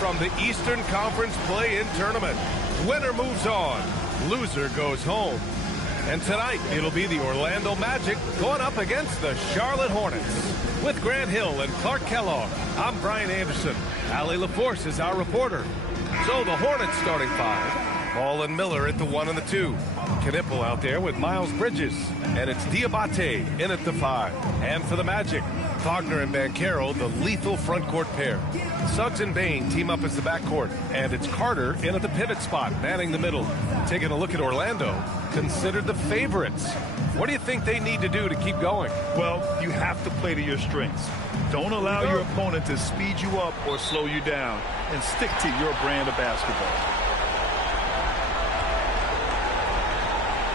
from the Eastern Conference Play-In Tournament. Winner moves on, loser goes home. And tonight, it'll be the Orlando Magic going up against the Charlotte Hornets. With Grant Hill and Clark Kellogg, I'm Brian Anderson. Allie LaForce is our reporter. So the Hornets starting five. Hall and Miller at the 1 and the 2. Knipple out there with Miles Bridges. And it's Diabate in at the 5. And for the Magic, Wagner and Banchero, the lethal front court pair. Suggs and Bain team up as the backcourt. And it's Carter in at the pivot spot, manning the middle. Taking a look at Orlando, considered the favorites. What do you think they need to do to keep going? Well, you have to play to your strengths. Don't allow your opponent to speed you up or slow you down, and stick to your brand of basketball.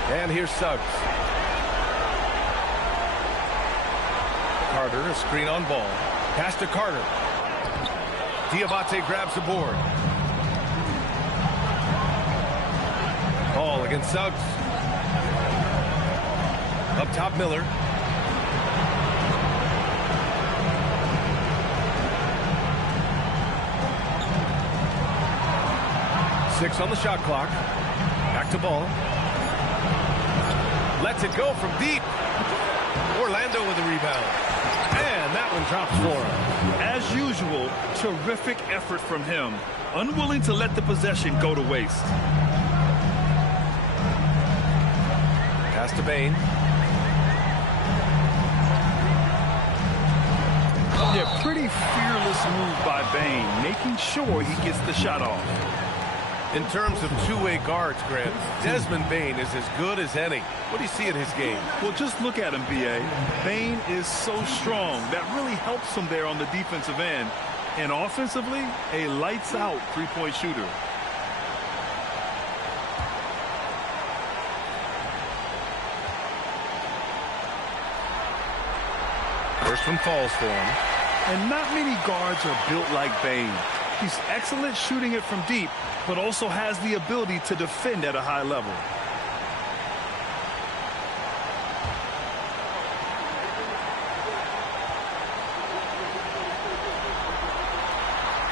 And here's Suggs. Carter, a screen on ball. Pass to Carter. Diabate grabs the board. Ball against Suggs. Up top, Miller. Six on the shot clock. Back to Ball. Lets it go from deep. Orlando with the rebound. And that one drops for him. As usual, terrific effort from him. Unwilling to let the possession go to waste. Pass to Bain. Yeah, pretty fearless move by Bain, making sure he gets the shot off. In terms of two-way guards, Grant, Desmond Bain is as good as any. What do you see in his game? Well, just look at him, B.A. Bain is so strong. That really helps him there on the defensive end. And offensively, a lights-out three-point shooter. First one falls for him. And not many guards are built like Bain. He's excellent shooting it from deep, but also has the ability to defend at a high level.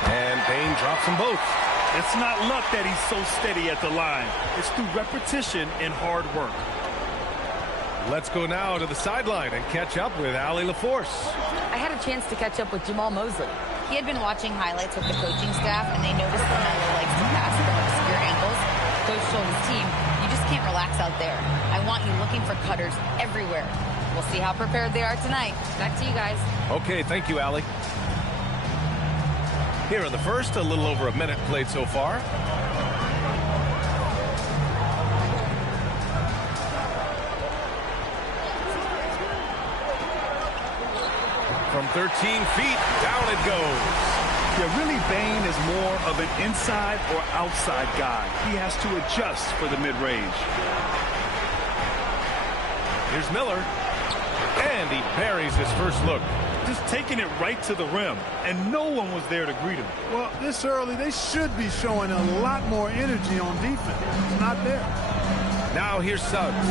And Bain drops them both. It's not luck that he's so steady at the line. It's through repetition and hard work. Let's go now to the sideline and catch up with Allie LaForce. I had a chance to catch up with Jamal Mosley. He had been watching highlights with the coaching staff, and they noticed that Melo likes to pass from obscure angles. Coach told his team, you just can't relax out there. I want you looking for cutters everywhere. We'll see how prepared they are tonight. Back to you guys. Okay, thank you, Allie. Here in the first, a little over a minute played so far. From 13 feet, down it goes. Yeah, really, Bain is more of an inside or outside guy. He has to adjust for the mid-range. Here's Miller. And he buries his first look. Just taking it right to the rim, and no one was there to greet him. Well, this early, they should be showing a lot more energy on defense. It's not there. Now here's Suggs.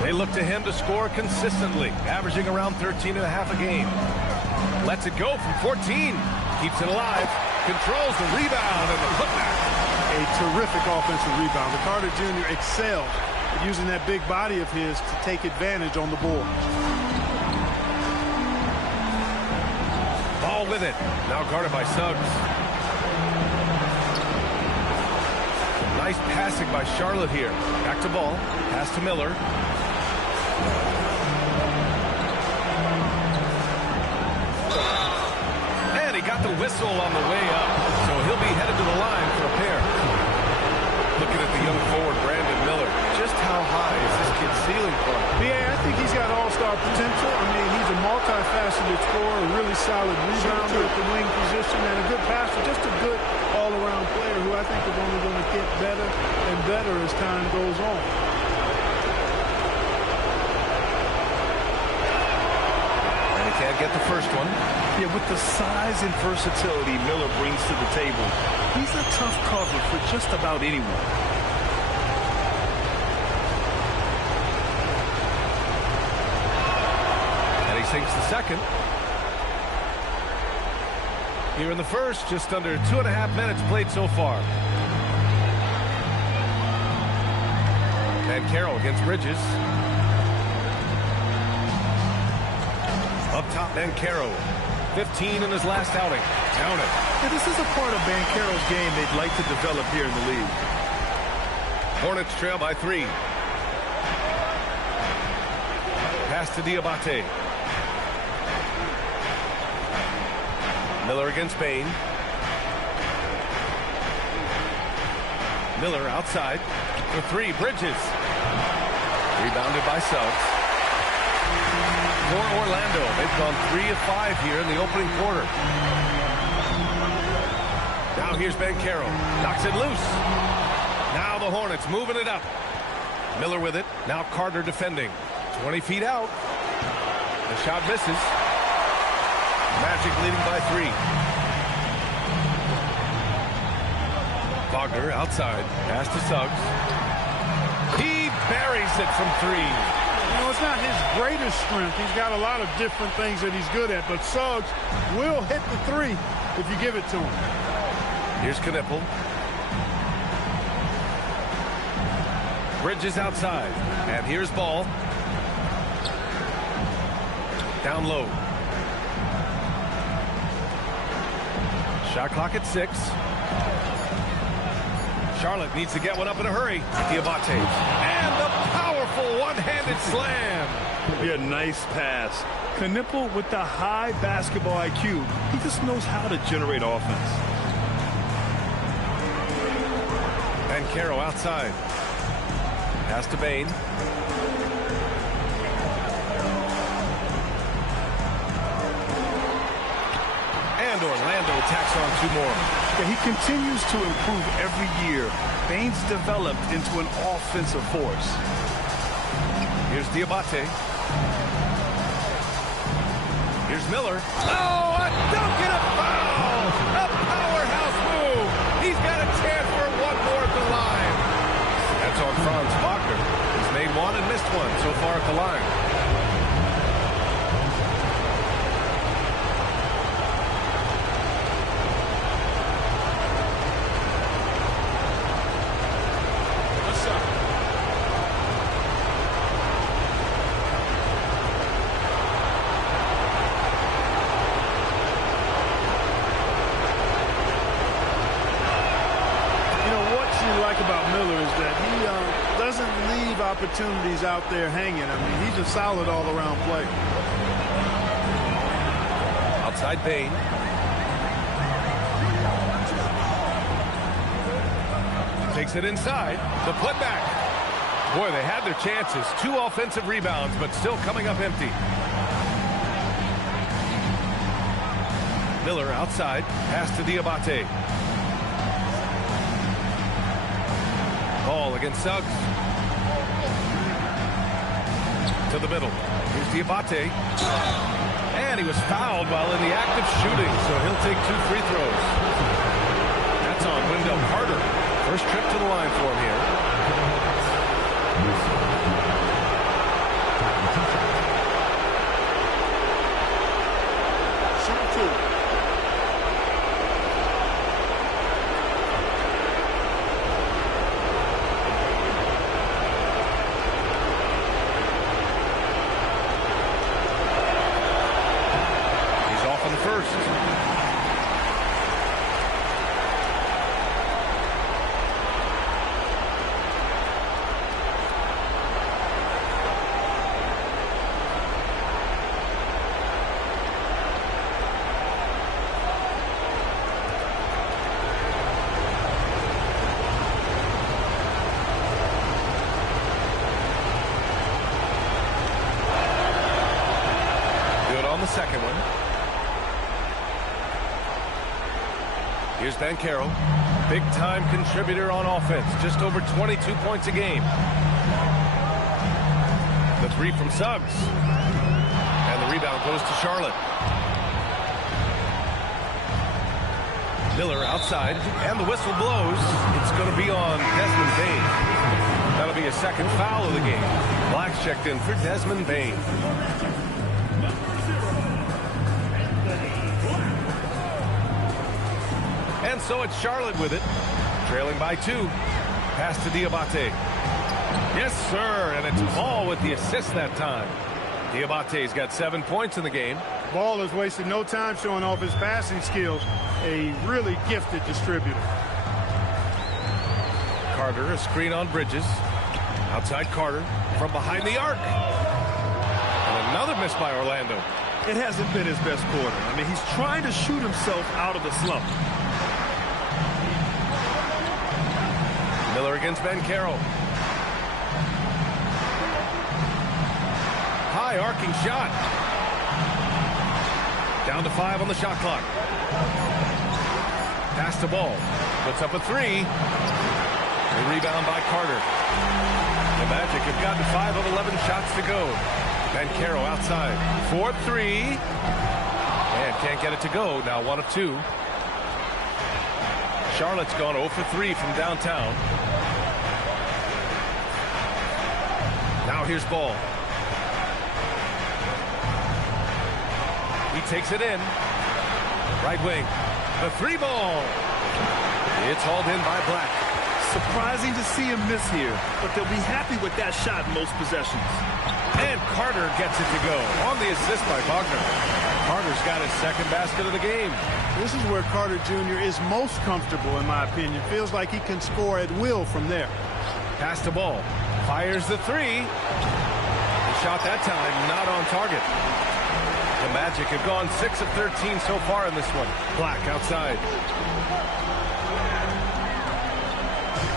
They look to him to score consistently, averaging around 13 and a half a game. Lets it go from 14. Keeps it alive. Controls the rebound and the putback. A terrific offensive rebound. The Carter Jr. excels at using that big body of his to take advantage on the board. Ball with it. Now guarded by Suggs. Nice passing by Charlotte here. Back to Ball. Pass to Miller. And he got the whistle on the way up. So he'll be headed to the line for a pair. Looking at the young forward, Brandon Miller. Just how high is this kid's ceiling for him? Yeah, I think he's got all-star potential. I mean, he's a multifaceted scorer, a really solid rebounder at the wing position, and a good passer, just a good all-around player who I think is only going to get better and better as time goes on. And he can't get the first one. Yeah, with the size and versatility Miller brings to the table, he's a tough cover for just about anyone. And he sinks the second. Here in the first, just under 2.5 minutes played so far. And Carroll against Bridges. Up top, Carroll. 15 in his last outing. Count it. And this is a part of Carroll's game they'd like to develop here in the league. Hornets trail by 3. Pass to Diabate. Miller against Bain. Miller outside for 3. Bridges. Rebounded by Suggs. For Orlando, they've gone 3 of 5 here in the opening quarter. Now here's Carroll. Knocks it loose. Now the Hornets moving it up. Miller with it. Now Carter defending. 20 feet out. The shot misses. Magic leading by 3. Wagner outside. Pass to Suggs. He buries it from 3. You know, it's not his greatest strength. He's got a lot of different things that he's good at, but Suggs will hit the 3 if you give it to him. Here's Knippel. Bridges outside. And here's Ball. Down low. Shot clock at 6. Charlotte needs to get one up in a hurry. Diabate. And the powerful one-handed slam. Yeah, nice pass. Knippel with the high basketball IQ. He just knows how to generate offense. And Carroll outside. Pass to Bain. And Orlando tacks on 2 more. Yeah, he continues to improve every year. Bain's developed into an offensive force. Here's Diabate. Here's Miller. Oh, a dunk and a foul! A powerhouse move! He's got a chance for 1 more at the line. That's on Franz Wagner. He's made 1 and missed 1 so far at the line. Opportunities out there hanging. I mean, he's a solid all-around player. Outside Bain. Takes it inside. The putback. Boy, they had their chances. 2 offensive rebounds, but still coming up empty. Miller outside. Pass to Diabate. Ball against Suggs. To the middle. Here's Diabate. And he was fouled while in the act of shooting, so he'll take 2 free throws. That's on Wendell Carter. First trip to the line for him here. Shoot 2. The second one. Here's Carroll. Big time contributor on offense. Just over 22 points a game. The 3 from Suggs. And the rebound goes to Charlotte. Miller outside. And the whistle blows. It's going to be on Desmond Bain. That'll be a second foul of the game. Black's checked in for Desmond Bain. And so it's Charlotte with it, trailing by 2. Pass to Diabate. Yes, sir, and it's Ball with the assist that time. Diabate's got 7 points in the game. Ball has wasted no time showing off his passing skills. A really gifted distributor. Carter, a screen on Bridges. Outside Carter, from behind the arc. And another miss by Orlando. It hasn't been his best quarter. I mean, he's trying to shoot himself out of the slump. Miller against Bancaro. High arcing shot. Down to 5 on the shot clock. Pass to Ball. Puts up a 3. The rebound by Carter. The Magic have gotten 5 of 11 shots to go. Bancaro outside. 4-3. And can't get it to go. Now 1 of 2. Charlotte's gone 0 for 3 from downtown. Now here's Ball. He takes it in. Right wing. The 3 ball. It's hauled in by Black. Surprising to see him miss here, but they'll be happy with that shot in most possessions. And Carter gets it to go on the assist by Wagner. Carter's got his second basket of the game. This is where Carter Jr. is most comfortable, in my opinion. Feels like he can score at will from there. Pass to Ball. Fires the 3. The shot that time not on target. The Magic have gone 6 of 13 so far in this one. Black outside.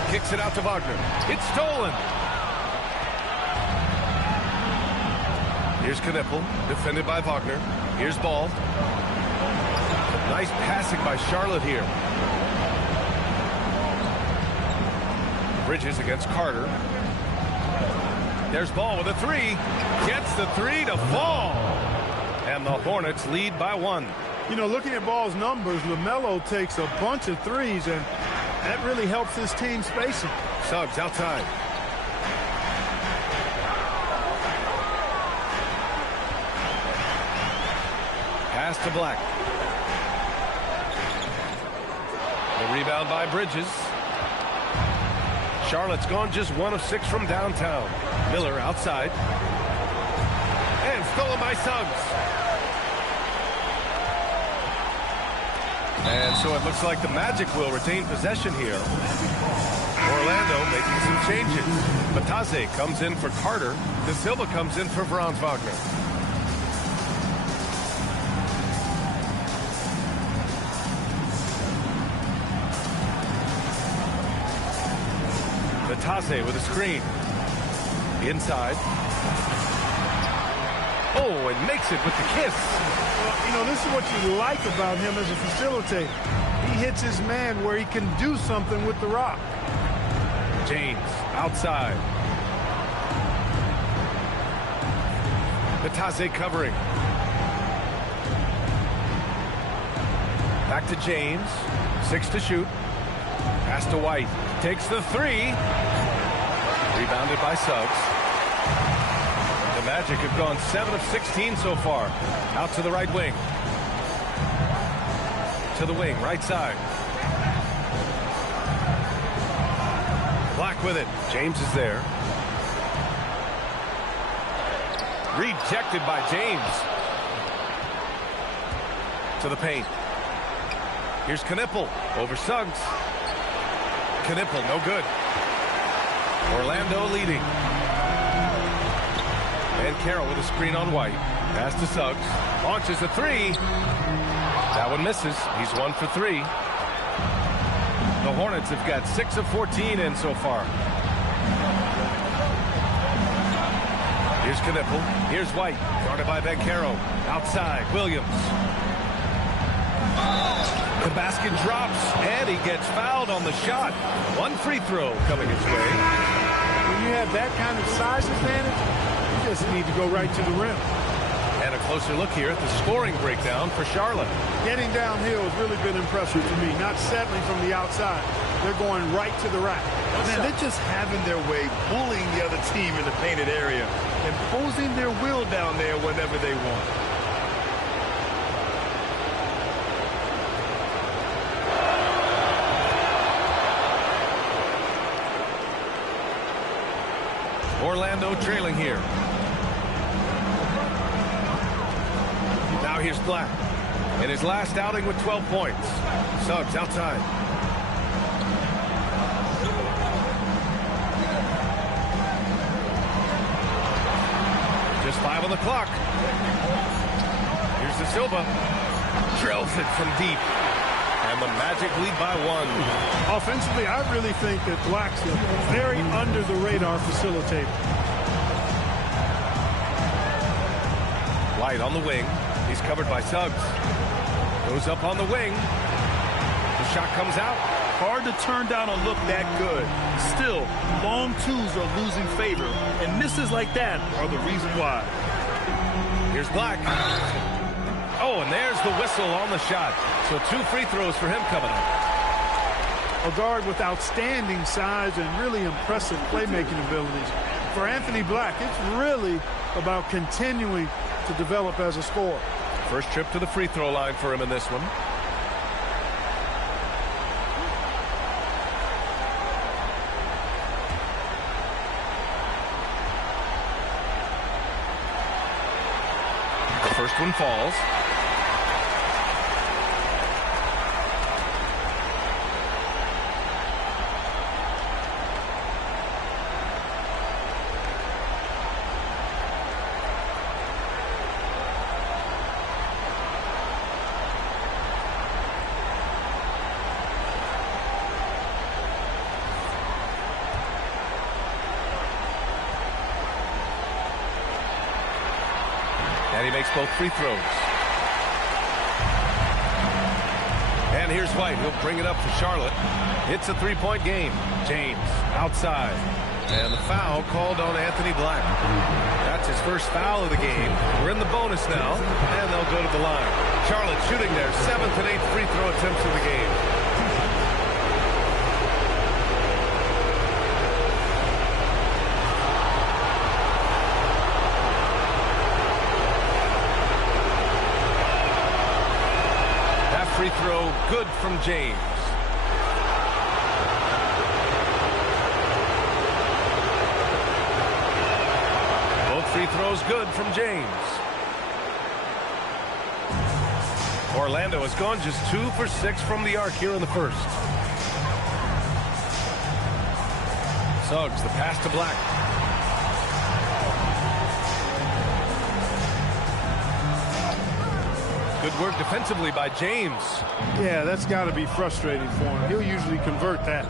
Kicks it out to Wagner. It's stolen. Here's Knippel, defended by Wagner. Here's Ball. Nice passing by Charlotte here. Bridges against Carter. There's Ball with a 3. Gets the 3 to fall. And the Hornets lead by 1. You know, looking at Ball's numbers, LaMelo takes a bunch of threes, and that really helps his team spacing. Suggs outside. Pass to Black. The rebound by Bridges. Charlotte's gone just 1 of 6 from downtown. Miller outside. And stolen by Suggs. And so it looks like the Magic will retain possession here. Orlando making some changes. Batase comes in for Carter. De Silva comes in for Franz Wagner. Batase with a screen. Inside. Oh, and makes it with the kiss. Well, you know, this is what you like about him as a facilitator. He hits his man where he can do something with the rock. James outside. Batase covering. Back to James. 6 to shoot. Pass to White. Takes the 3. Rebounded by Suggs. The Magic have gone 7 of 16 so far. Out to the right wing. To the wing, right side. Black with it. James is there. Rejected by James. To the paint. Here's Knippel over Suggs. Knippel, no good. Orlando leading. And Carroll with a screen on White. Pass to Suggs. Launches a 3. That one misses. He's 1 for 3. The Hornets have got 6 of 14 in so far. Here's Knippel. Here's White. Guarded by Bancaro. Outside. Williams. The basket drops, and he gets fouled on the shot. 1 free throw coming his way. When you have that kind of size advantage, you just need to go right to the rim. And a closer look here at the scoring breakdown for Charlotte. Getting downhill has really been impressive to me. Not settling from the outside. They're going right to the rack. Man, they're just having their way, bullying the other team in the painted area, imposing their will down there whenever they want. Orlando trailing here. Now here's Black. In his last outing with 12 points. Suggs outside. Just 5 on the clock. Here's De Silva. Drills it from deep. And the Magic lead by 1. Offensively, I really think that Black's a very under-the-radar facilitator. White on the wing. He's covered by Suggs. Goes up on the wing. The shot comes out. Hard to turn down a look that good. Still, long twos are losing favor, and misses like that are the reason why. Here's Black. Oh, and there's the whistle on the shot. So 2 free throws for him coming up. A guard with outstanding size and really impressive playmaking abilities. For Anthony Black, it's really about continuing to develop as a scorer. First trip to the free throw line for him in this one. The first one falls. And he makes both free throws. And here's White. He'll bring it up for Charlotte. It's a 3-point game. James outside. And the foul called on Anthony Black. That's his first foul of the game. We're in the bonus now. And they'll go to the line. Charlotte shooting their 7th and 8th free throw attempts of the game. Free throw good from James. Both free throws good from James. Orlando has gone just 2 for 6 from the arc here in the first. Suggs, the pass to Black. Good work defensively by James. Yeah, that's got to be frustrating for him. He'll usually convert that.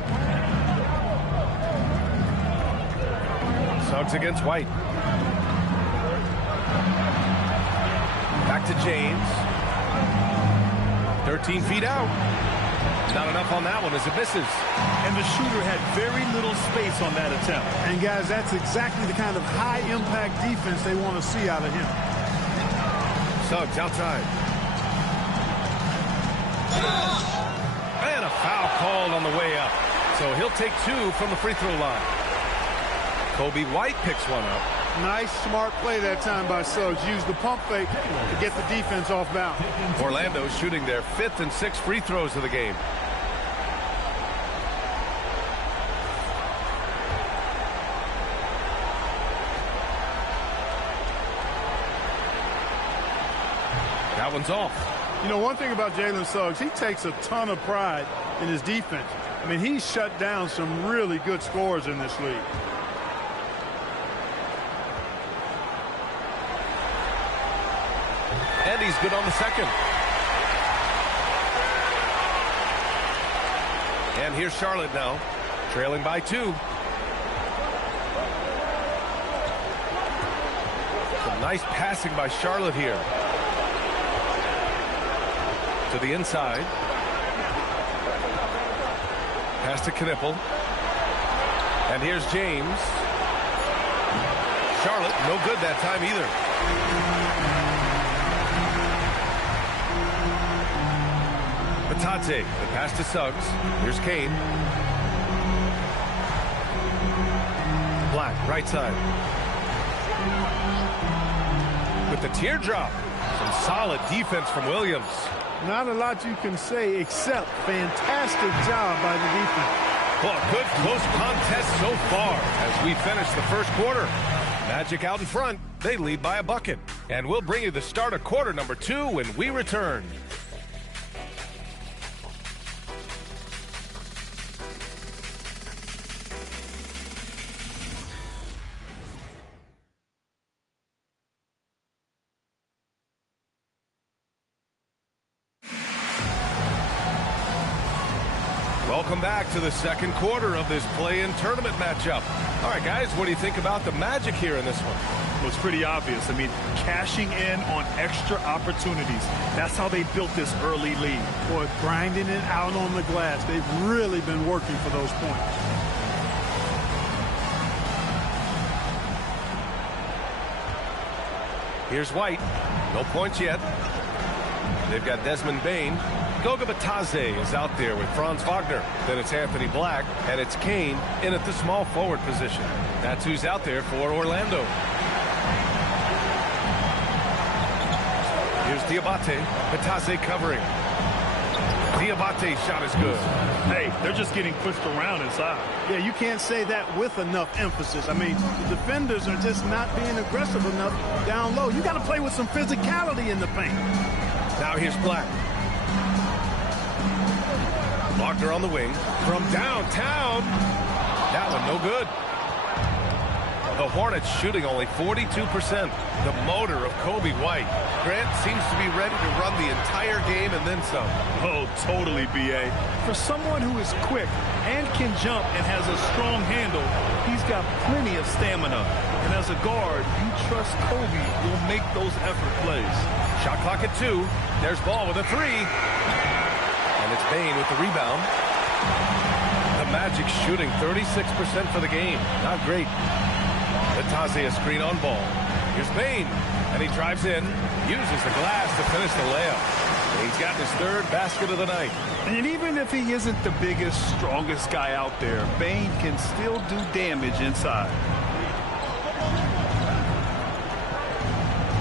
Suggs against White. Back to James. 13 feet out. Not enough on that one as it misses. And the shooter had very little space on that attempt. And guys, that's exactly the kind of high-impact defense they want to see out of him. Suggs outside. And a foul called on the way up. So he'll take 2 from the free throw line. Kobe White picks one up. Nice, smart play that time by Suggs. Used the pump fake to get the defense off balance. Orlando shooting their 5th and 6th free throws of the game. That one's off. You know, one thing about Jalen Suggs, he takes a ton of pride in his defense. I mean, he's shut down some really good scorers in this league. And he's good on the second. And here's Charlotte now, trailing by 2. Some nice passing by Charlotte here. To the inside. Pass to Knipple. And here's James. Charlotte, no good that time either. Batate, the pass to Suggs. Here's Kane. Black, right side. With the teardrop. Some solid defense from Williams. Not a lot you can say except fantastic job by the defense. Well, good close contest so far as we finish the first quarter. Magic out in front. They lead by a bucket. And we'll bring you the start of quarter number 2 when we return. Welcome back to the second quarter of this play-in tournament matchup. All right, guys, what do you think about the Magic here in this one? Well, it's pretty obvious. I mean, cashing in on extra opportunities. That's how they built this early lead. Boy, grinding it out on the glass. They've really been working for those points. Here's White. No points yet. They've got Desmond Bane. Goga Batadze is out there with Franz Wagner. Then it's Anthony Black, and it's Kane in at the small forward position. That's who's out there for Orlando. Here's Diabate. Batadze covering. Diabate's shot is good. Hey, they're just getting pushed around inside. Yeah, you can't say that with enough emphasis. I mean, the defenders are just not being aggressive enough down low. You got to play with some physicality in the paint. Now here's Black. Wagner on the wing from downtown. That one no good. The Hornets shooting only 42%. The motor of Kobe White. Grant seems to be ready to run the entire game and then some. Oh, totally, B.A. For someone who is quick and can jump and has a strong handle, he's got plenty of stamina. And as a guard, you trust Kobe will make those effort plays. Shot clock at 2. There's Ball with a 3. And it's Bane with the rebound. The Magic shooting 36% for the game. Not great. Batadze a screen on Ball. Here's Bane. And he drives in. Uses the glass to finish the layup. And he's gotten his 3rd basket of the night. And even if he isn't the biggest, strongest guy out there, Bane can still do damage inside.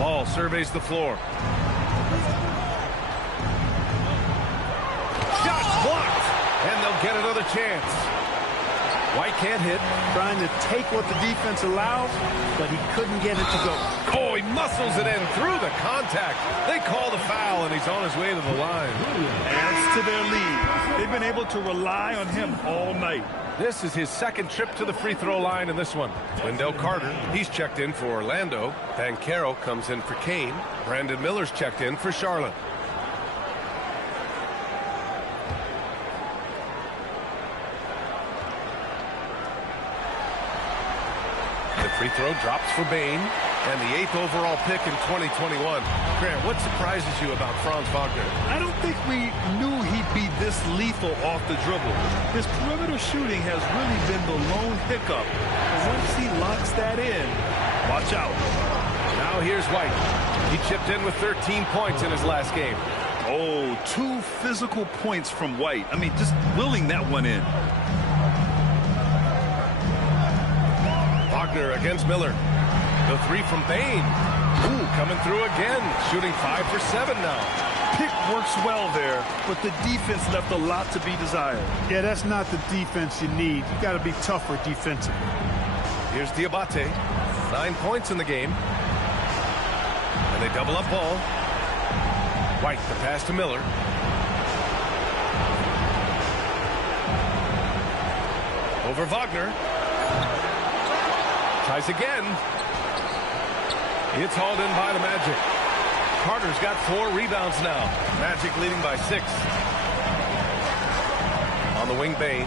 Ball surveys the floor. Shot blocked. And they'll get another chance. White can't hit. Trying to take what the defense allows, but he couldn't get it to go. Oh, he muscles it in through the contact. They call the foul, and he's on his way to the line. Adds to their lead. They've been able to rely on him all night. This is his 2nd trip to the free throw line in this one. Wendell Carter, he's checked in for Orlando. Banchero comes in for Kane. Brandon Miller's checked in for Charlotte. The free throw drops for Bane, and the 8th overall pick in 2021. Grant, what surprises you about Franz Wagner? I don't think we knew he'd be this lethal off the dribble. His perimeter shooting has really been the lone hiccup. And once he locks that in, watch out. Now here's White. He chipped in with 13 points in his last game. Oh, 2 physical points from White. I mean, just willing that one in. Wagner against Miller. The 3 from Bane. Ooh, coming through again. Shooting 5 for 7 now. Pick works well there, but the defense left a lot to be desired. Yeah, that's not the defense you need. You got to be tougher defensively. Here's Diabate. 9 points in the game. And they double up Ball. White, the pass to Miller. Over Wagner. Tries again. It's hauled in by the Magic. Carter's got 4 rebounds now. Magic leading by 6. On the wing, Bane.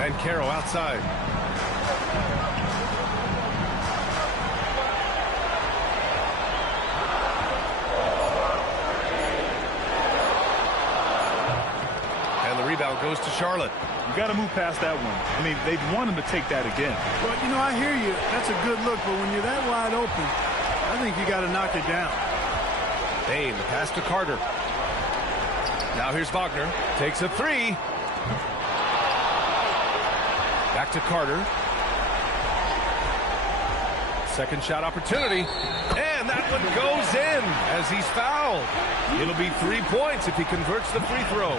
Banchero outside. And the rebound goes to Charlotte. You got to move past that one. I mean, they'd want him to take that again. Well, you know, I hear you. That's a good look, but when you're that wide open, I think you got to knock it down. Bane, the pass to Carter. Now here's Wagner. Takes a 3. Back to Carter. Second shot opportunity. And that one goes in as he's fouled. It'll be 3 points if he converts the free throw.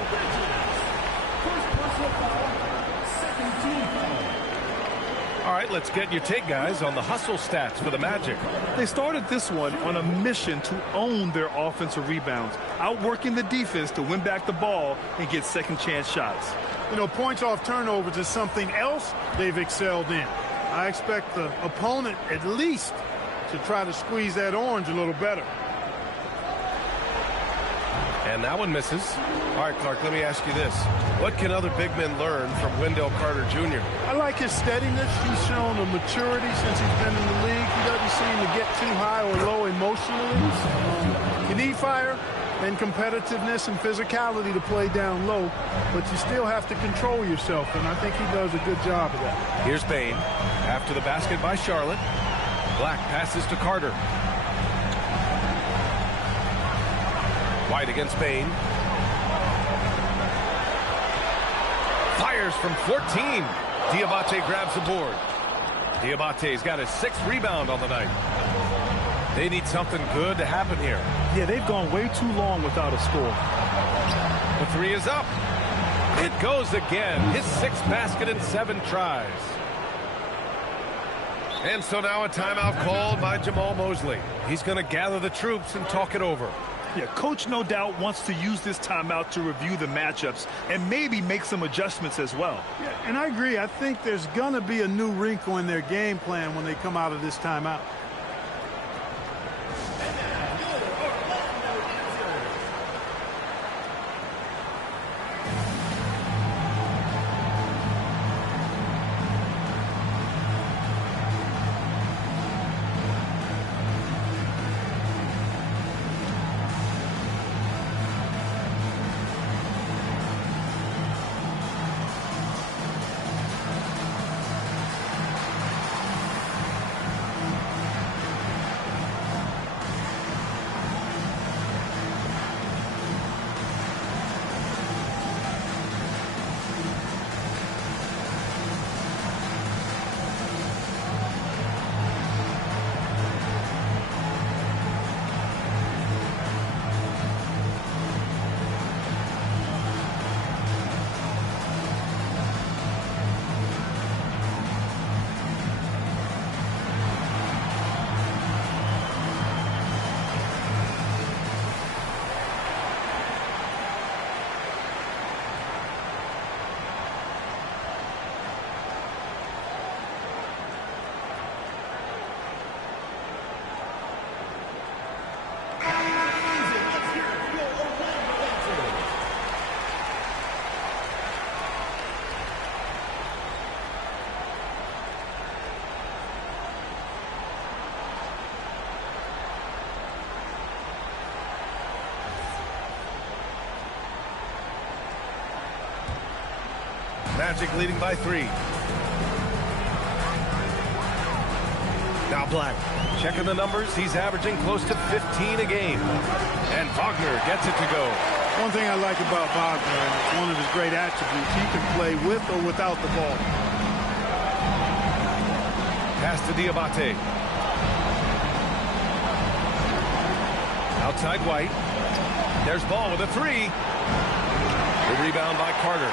All right, let's get your take, guys, on the hustle stats for the Magic. They started this one on a mission to own their offensive rebounds, outworking the defense to win back the ball and get second chance shots. You know, points off turnovers is something else they've excelled in. I expect the opponent at least to try to squeeze that orange a little better. And that one misses. All right, Clark, let me ask you this. What can other big men learn from Wendell Carter Jr.? I like his steadiness. He's shown a maturity since he's been in the league. He doesn't seem to get too high or low emotionally. You need fire and competitiveness and physicality to play down low, but you still have to control yourself, and I think he does a good job of that. Here's Bane. After the basket by Charlotte. Black passes to Carter. White against Bane. Fires from 14. Diabate grabs the board. Diabate's got his 6th rebound on the night. They need something good to happen here. Yeah, they've gone way too long without a score. The 3 is up. It goes again. His 6th basket in 7 tries. And so now a timeout called by Jamal Mosley. He's going to gather the troops and talk it over. Yeah, coach no doubt wants to use this timeout to review the matchups and maybe make some adjustments as well. Yeah, and I agree. I think there's going to be a new wrinkle in their game plan when they come out of this timeout. Magic leading by 3. Now Black checking the numbers. He's averaging close to 15 a game. And Wagner gets it to go. One thing I like about Wagner, and it's one of his great attributes, he can play with or without the ball. Pass to Diabate. Outside White. There's Ball with a 3. The rebound by Carter.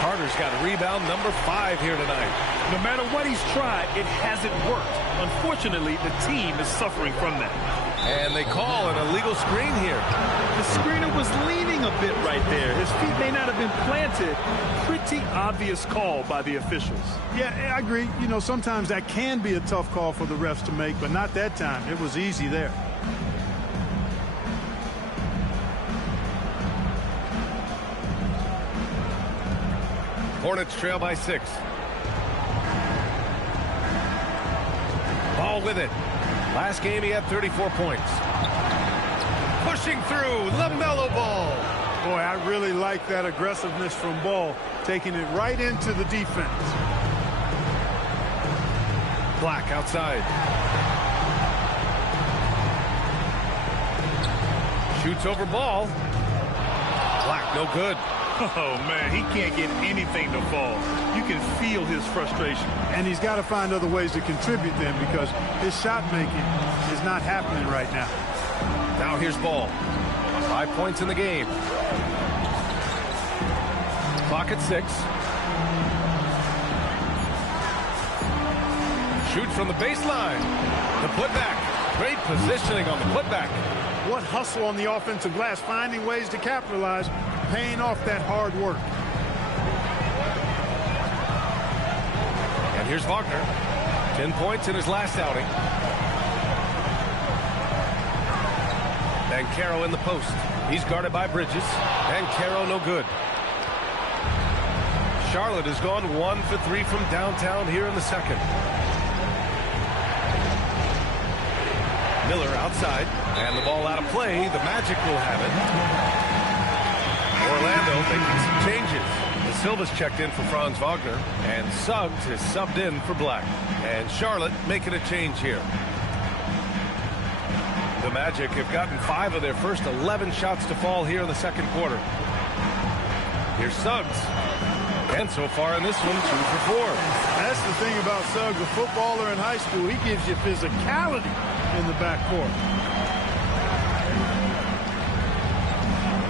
Carter's got rebound number 5 here tonight. No matter what he's tried, it hasn't worked. Unfortunately, the team is suffering from that. And they call an illegal screen here. The screener was leaning a bit right there. His feet may not have been planted. Pretty obvious call by the officials. Yeah, I agree. You know, sometimes that can be a tough call for the refs to make, but not that time. It was easy there. Hornets trail by 6. Ball with it. Last game he had 34 points. Pushing through, LaMelo Ball. Boy, I really like that aggressiveness from Ball, taking it right into the defense. Black outside. Shoots over Ball. Black, no good. Oh, man, he can't get anything to fall. You can feel his frustration. And he's got to find other ways to contribute then, because his shot making is not happening right now. Now here's Ball. 5 points in the game. Clock at 6. Shoots from the baseline. The putback. Great positioning on the putback. What hustle on the offensive glass, finding ways to capitalize, paying off that hard work. And here's Wagner. 10 points in his last outing. Banchero in the post. He's guarded by Bridges. Banchero no good. Charlotte has gone 1 for 3 from downtown here in the second. Miller outside, and the ball out of play. The Magic will have it. Orlando making some changes. De Silva's checked in for Franz Wagner, and Suggs is subbed in for Black. And Charlotte making a change here. The Magic have gotten 5 of their first 11 shots to fall here in the second quarter. Here's Suggs. And so far in this one, 2 for 4. That's the thing about Suggs, a footballer in high school. He gives you physicality in the backcourt.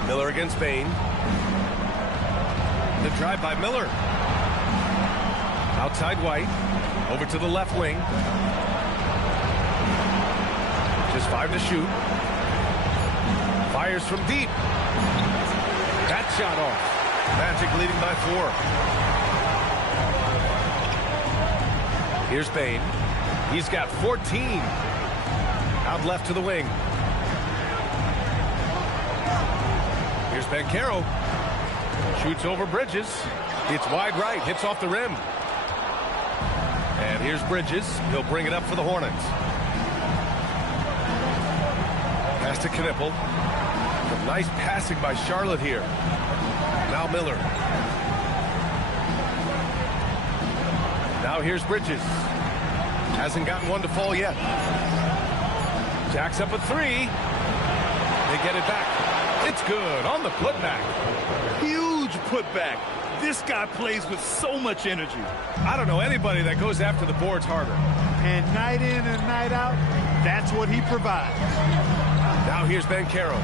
Miller against Bain. The drive by Miller. Outside White. Over to the left wing. Just 5 to shoot. Fires from deep. That shot off. Magic leading by 4. Here's Bain. He's got 14. Out left to the wing. Here's Banchero. Shoots over Bridges. It's wide right. Hits off the rim. And here's Bridges. He'll bring it up for the Hornets. Pass to Knipple. Some nice passing by Charlotte here. Now Miller. Now here's Bridges. Hasn't gotten one to fall yet. Jacks up a 3. They get it back. It's good on the putback. Huge putback. This guy plays with so much energy. I don't know anybody that goes after the boards harder. And night in and night out, that's what he provides. Now here's Banchero.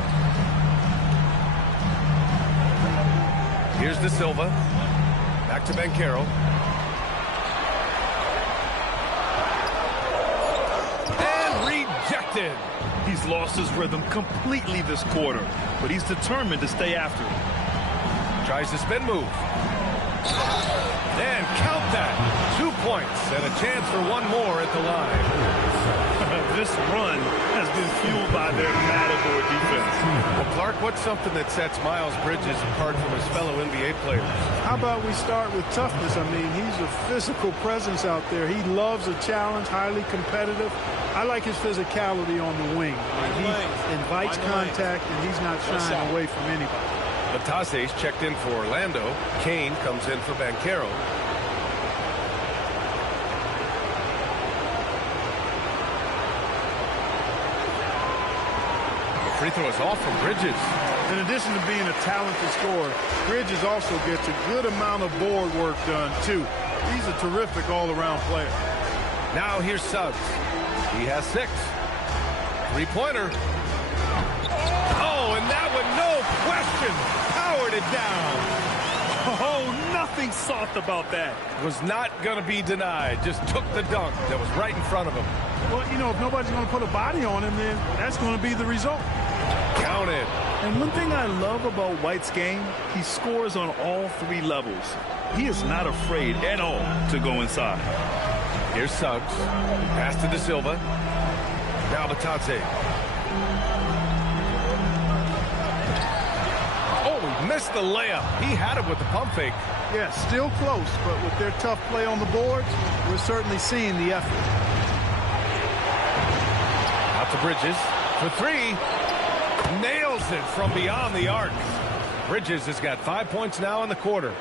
Here's De Silva. Back to Banchero. And rejected. He's lost his rhythm completely this quarter, but he's determined to stay after it. Tries the spin move. And count that. 2 points and a chance for one more at the line. This run has been fueled by their Matador defense. Well, Clark, what's something that sets Miles Bridges apart from his fellow NBA players? How about we start with toughness? I mean, he's a physical presence out there. He loves a challenge, highly competitive. I like his physicality on the wing. He invites contact, and he's not shying away from anybody. Batase's checked in for Orlando. Kane comes in for Banchero. Free throw is off from Bridges. In addition to being a talented scorer, Bridges also gets a good amount of board work done, too. He's a terrific all-around player. Now here's Suggs. He has 6. Three-pointer. Oh, and that one, no question, powered it down. Oh, nothing soft about that. Was not going to be denied. Just took the dunk that was right in front of him. Well, you know, if nobody's going to put a body on him, then that's going to be the result. Counted. And one thing I love about White's game, he scores on all 3 levels. He is not afraid at all to go inside. Here's Suggs. Pass to De Silva. Now Batadze. Oh, he missed the layup. He had it with the pump fake. Yeah, still close, but with their tough play on the boards, we're certainly seeing the effort. Out to Bridges for 3. Nails it from beyond the arc. Bridges has got 5 points now in the quarter.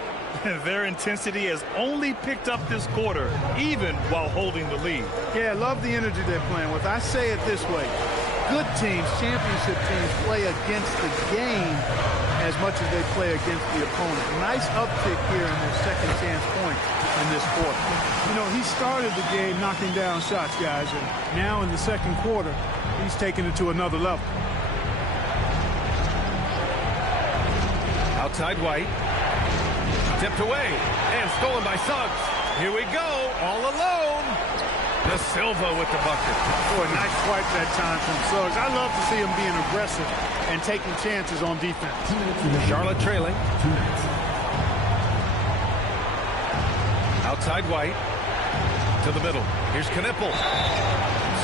Their intensity has only picked up this quarter, even while holding the lead. Yeah, I love the energy they're playing with. I say it this way. Good teams, championship teams, play against the game as much as they play against the opponent. Nice uptick here in their second chance points in this quarter. You know, he started the game knocking down shots, guys, and now in the second quarter, he's taking it to another level. Outside White. Tipped away and stolen by Suggs. Here we go, all alone. De Silva with the bucket. Boy, nice swipe that time from Suggs. I love to see him being aggressive and taking chances on defense. Charlotte trailing. Outside White. To the middle. Here's Knipple.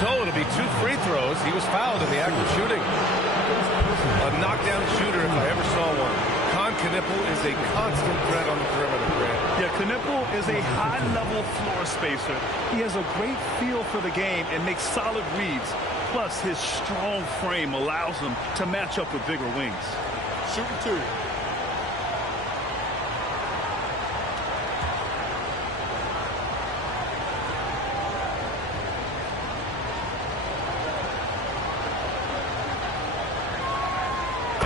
So it'll be 2 free throws. He was fouled in the act of shooting. A knockdown shooter if I ever saw one. Knipple is a constant threat on the perimeter, Grant. Yeah, Knipple is a high-level floor spacer. He has a great feel for the game and makes solid reads. Plus, his strong frame allows him to match up with bigger wings. Shooting 2.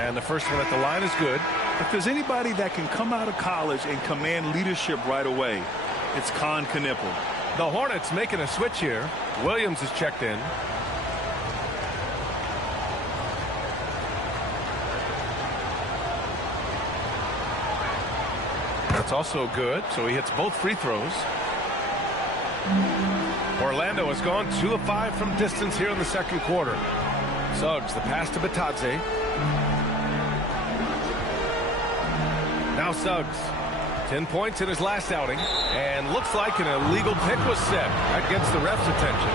And the first one at the line is good. If there's anybody that can come out of college and command leadership right away, it's Knipple. The Hornets making a switch here. Williams is checked in. That's also good, so he hits both free throws. Orlando has gone 2 of 5 from distance here in the second quarter. Suggs, the pass to Batadze. Now Suggs, 10 points in his last outing, and looks like an illegal pick was set. That gets the ref's attention.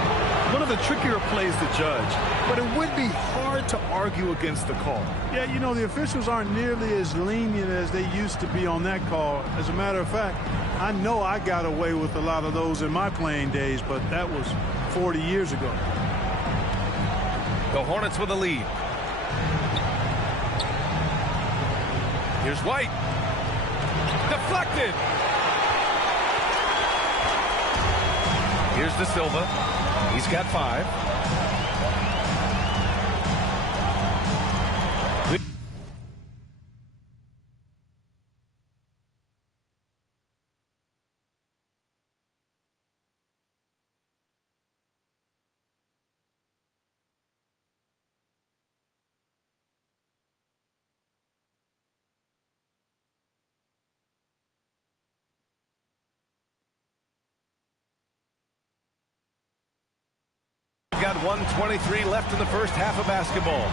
One of the trickier plays to judge, but it would be hard to argue against the call. Yeah, you know, the officials aren't nearly as lenient as they used to be on that call. As a matter of fact, I know I got away with a lot of those in my playing days, but that was 40 years ago. The Hornets with a lead. Here's White. Deflected. Here's De Silva. He's got 5. Got 1:23 left in the first half of basketball.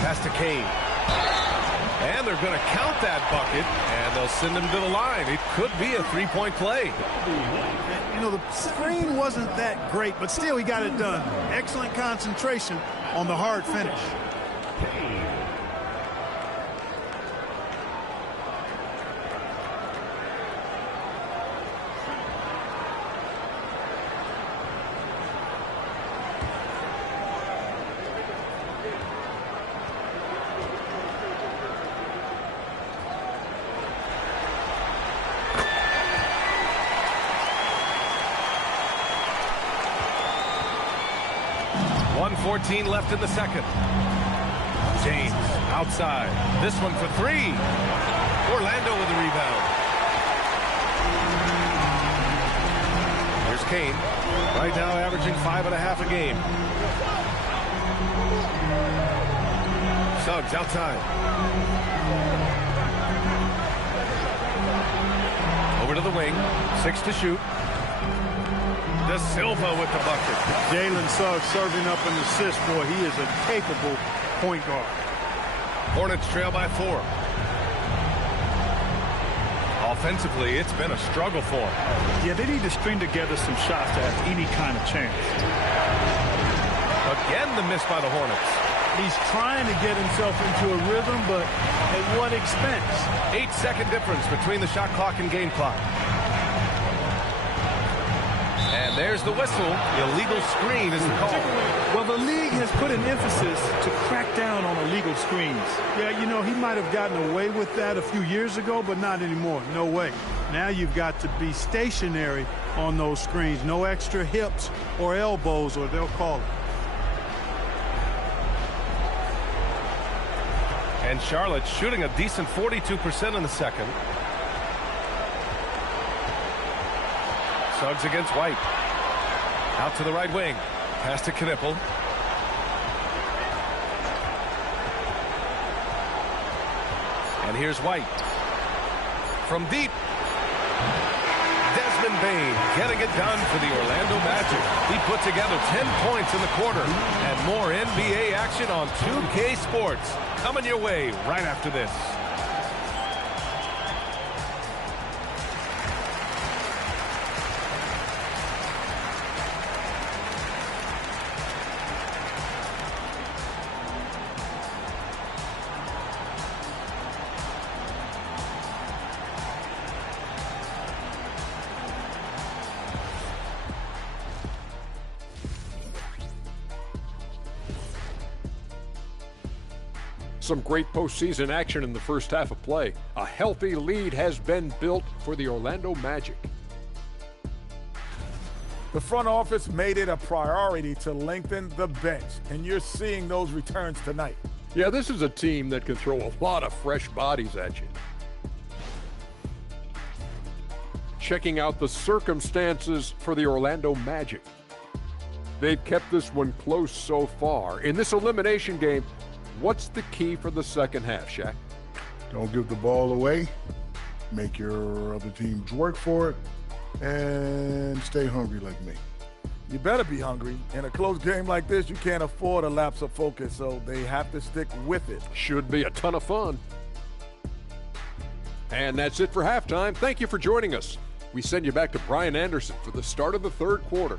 Pass to Kane. And they're going to count that bucket, and they'll send him to the line. It could be a 3-point play. You know, the screen wasn't that great, but still he got it done. Excellent concentration on the hard finish. .14 left in the second. James outside. This one for 3. Orlando with the rebound. Here's Kane. Right now averaging 5.5 a game. Suggs outside. Over to the wing. 6 to shoot. De Silva with the bucket. Jalen Suggs serving up an assist. Boy, he is a capable point guard. Hornets trail by 4. Offensively, it's been a struggle for him. Yeah, they need to string together some shots to have any kind of chance. Again, the miss by the Hornets. He's trying to get himself into a rhythm, but at what expense? 8-second difference between the shot clock and game clock. And there's the whistle. Illegal screen is the call. Well, the league has put an emphasis to crack down on illegal screens. Yeah, you know, he might have gotten away with that a few years ago, but not anymore. No way. Now you've got to be stationary on those screens. No extra hips or elbows, or they'll call it. And Charlotte shooting a decent 42% in the second. Suggs against White. Out to the right wing. Pass to Knipple. And here's White. From deep. Desmond Bain getting it done for the Orlando Magic. He put together 10 points in the quarter. And more NBA action on 2K Sports. Coming your way right after this. Some great postseason action in the first half of play. A healthy lead has been built for the Orlando Magic. The front office made it a priority to lengthen the bench, and you're seeing those returns tonight. Yeah, this is a team that can throw a lot of fresh bodies at you. Checking out the circumstances for the Orlando Magic. They've kept this one close so far. In this elimination game, what's the key for the second half, Shaq? Don't give the ball away. Make your other teams work for it. And stay hungry like me. You better be hungry. In a close game like this, you can't afford a lapse of focus, so they have to stick with it. Should be a ton of fun. And that's it for halftime. Thank you for joining us. We send you back to Brian Anderson for the start of the third quarter.